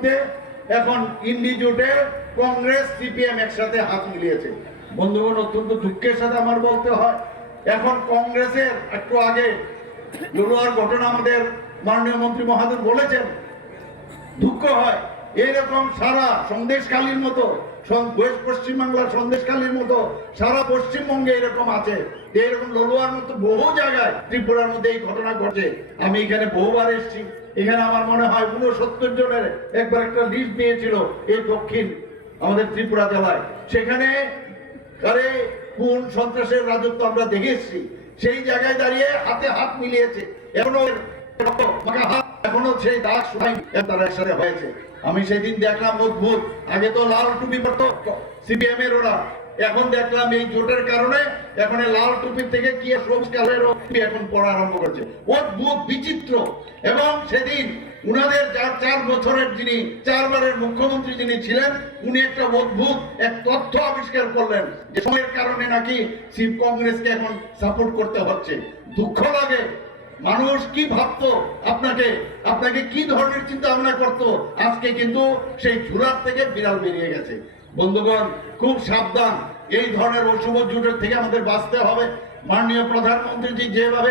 মধ্যে এখন ইন্ডি জোটে কংগ্রেস, সিপিএম একসাথে হাত মিলিয়েছে। বন্ধুগণ, অত্যন্ত দুঃখের সাথে আমার বলতে হয়, এখন কংগ্রেসের একটু আগে লড়ুয়ার ঘটনা আমাদের মাননীয় মন্ত্রী মহাদেব বলেছেন, দুঃখ হয়। এইরকম সারা সন্দেশখালীর মতো ওয়েস্ট পশ্চিমবাংলার সন্দেশখালীর মতো সারা পশ্চিমবঙ্গে এরকম আছে যে এরকম লড়ুয়ার মতো বহু জায়গায় ত্রিপুরার মধ্যে এই ঘটনা ঘটে আমি এখানে বহুবার এসেছি। এখানে আমার মনে হয় উনসত্তর জনের একবার একটা লিস্ট দিয়েছিল এই দক্ষিণ আমাদের ত্রিপুরা জেলায়। সেখানে আরে কোন সন্ত্রাসের রাজত্ব আমরা দেখে এসেছি। সেই জায়গায় দাঁড়িয়ে হাতে হাত মিলিয়েছে। এখনও হাত, এখনও সেই দাগ শুনাই তার একসাথে হয়েছে। আমি সেদিন দেখলাম অদ্ভুত। আগে তো লাল টুপি পরতো সিপিএম এর ওরা। এখন দেখলাম এই জোটের কারণে এখন লাল টুপির থেকে কি সবুজ কালারের টুপি এখন পড়া আরম্ভ করছে। অদ্ভুত, বিচিত্র। এবং সেদিন উনাদের যার চার বছরের যিনি, চারবারের মুখ্যমন্ত্রী যিনি ছিলেন, উনি একটা অদ্ভুত এক তথ্য আবিষ্কার করলেন যে সময়ের কারণে নাকি শিব কংগ্রেসকে এখন সাপোর্ট করতে হচ্ছে। দুঃখ লাগে মানুষ কি ভাবত আপনাকে? আপনাকে কি ধরনের চিন্তা ভাবনা করতো? আজকে কিন্তু সেই ঝুলার থেকে বিড়াল বেরিয়ে গেছে। বন্ধুগণ, খুব সাবধান। এই ধরনের অশুভ জুটের থেকে আমাদের বাঁচতে হবে। মাননীয় প্রধানমন্ত্রীজি যেভাবে